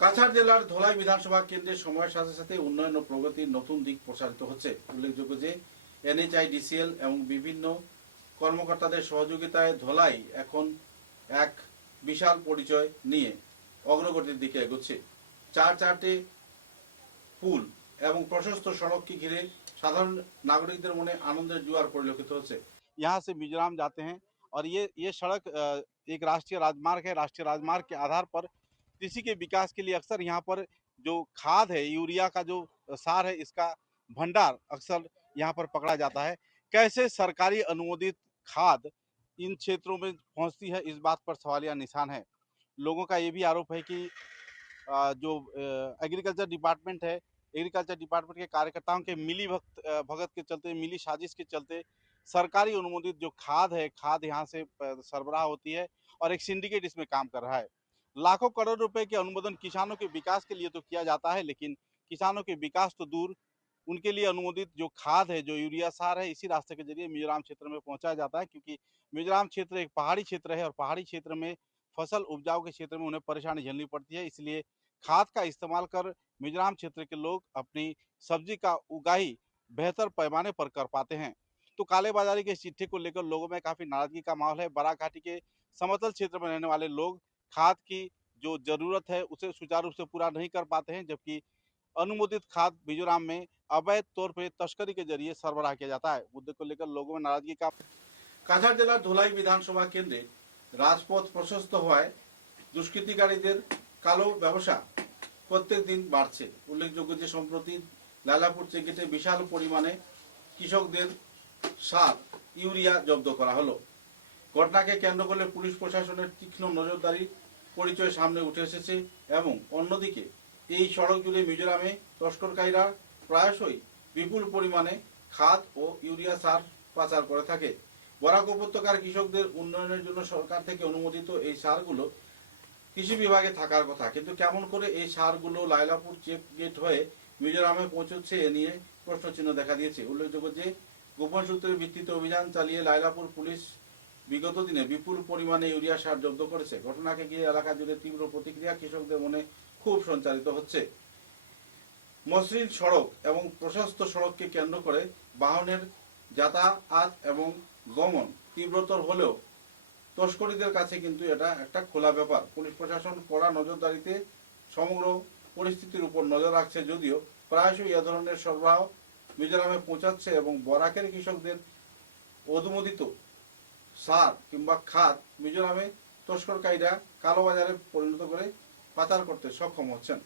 কাছাড় জেলার ধলাই বিধানসভা কেন্দ্রে সময়ের সাথে সাথে উন্নয়ন ও প্রগতির নতুন দিক প্রসারিত হচ্ছে। উল্লেখযোগ্য যে NHIDCL এবং বিভিন্ন কর্মকর্তাদের সহযোগিতায় ধলাই এখন এক বিশাল পরিচয় নিয়ে অগ্রগতির দিকে এগোচ্ছে। চারটে পুল এবং প্রশস্ত সড়ককে ঘিরে সাধারণ নাগরিকদের মনে আনন্দের জোয়ার পরিলক্ষিত হচ্ছে। यहाँ से मिजोरम जाते हैं और ये सड़क एक राष्ट्रीय राजमार्ग है। राष्ट्रीय राजमार्ग के आधार पर कृषि के विकास के लिए अक्सर यहाँ पर जो खाद है, यूरिया का जो सार है, इसका भंडार अक्सर यहाँ पर पकड़ा जाता है। कैसे सरकारी अनुमोदित खाद इन क्षेत्रों में पहुँचती है, इस बात पर सवालिया निशान है। लोगों का ये भी आरोप है कि जो एग्रीकल्चर डिपार्टमेंट है, एग्रीकल्चर डिपार्टमेंट के कार्यकर्ताओं के भगत के चलते, मिली साजिश के चलते सरकारी अनुमोदित जो खाद है, खाद यहाँ से सरबराह होती है और एक सिंडिकेट इसमें काम कर रहा है। लाखों करोड़ रुपए के अनुमोदन किसानों के विकास के लिए तो किया जाता है, लेकिन किसानों के विकास तो दूर, उनके लिए अनुमोदित जो खाद है, जो यूरिया सार है, इसी रास्ते के जरिए मिजोरम क्षेत्र में पहुंचाया जाता है। क्योंकि मिजोरम क्षेत्र एक पहाड़ी क्षेत्र है और पहाड़ी क्षेत्र में फसल उपजाऊ के क्षेत्र में उन्हें परेशानी झेलनी पड़ती है। इसलिए खाद का इस्तेमाल कर मिजोरम क्षेत्र के लोग अपनी सब्जी का उगाही बेहतर पैमाने पर कर पाते हैं। तो कालेबाजारी के चिट्ठे को लेकर लोगों में काफी नाराजगी का माहौल है। बराक घाटी के समतल क्षेत्र में रहने वाले लोग खाद की जो जरूरत है उसे सुचारू रूप से पूरा नहीं कर पाते हैं, जबकि अनुमोदित खाद मिजोरम में अवैध तौर पर तस्करी के जरिए सरबराह किया जाता है। मुद्दे को लेकर लोगों में नाराजगी का কাছাড় জেলার ধলাই বিধানসভা কেন্দ্রে রাজপথ প্রশস্ত হওয়ায় দুষ্কৃতিকারীদের কালো ব্যবসা প্রত্যেক দিন বাড়ছে। উল্লেখযোগ্য যে সম্প্রতি লালাপুর চেকগেটে বিশাল পরিমাণে কৃষকদের সার ইউরিয়া জব্দ করা হলো। ঘটনাকে কেন্দ্র করে পুলিশ প্রশাসনের তীক্ষ্ণ নজরদারি পরিচয় সামনে উঠে এসেছে এবং অন্যদিকে এই সড়ক জুড়ে মিজোরামে তস্করকারীরা প্রায়শই বিপুল পরিমাণে খাদ ও ইউরিয়া সার পাচার করে থাকে। বরাক উপত্যকার কৃষকদের উন্নয়নের জন্য সরকার থেকে অনুমোদিত এই সারগুলো কৃষি বিভাগে থাকার কথা, কিন্তু কেমন করে এই সারগুলো লাইলাপুর চেক গেট হয়ে মিজোরামে পৌঁছচ্ছে এ নিয়ে প্রশ্নচিহ্ন দেখা দিয়েছে। উল্লেখযোগ্য যে গোপন সূত্রের ভিত্তিতে অভিযান চালিয়ে লাইলাপুর পুলিশ বিগত দিনে বিপুল পরিমাণে ইউরিয়া সার জব্দ করেছে। ঘটনাকে ঘিরে এলাকা জুড়ে তীব্র প্রতিক্রিয়া কৃষকদের মনে খুব সঞ্চারিত হচ্ছে। মসৃণ সড়ক এবং প্রশস্ত সড়ককে কেন্দ্র করে বাহনের যাতায়াত এবং গমন তীব্রতর হলেও তস্করীদের কাছে কিন্তু এটা একটা খোলা ব্যাপার। পুলিশ প্রশাসন কড়া নজরদারিতে সমগ্র পরিস্থিতির উপর নজর রাখছে, যদিও প্রায়শই এ ধরনের সরবরাহ মিজোরামে পৌঁছাচ্ছে এবং বরাকের কৃষকদের অনুমোদিত সার কিংবা খাদ মিজোরামে তস্করকারীরা কালোবাজারে পরিণত করে পাচার করতে সক্ষম হচ্ছেন।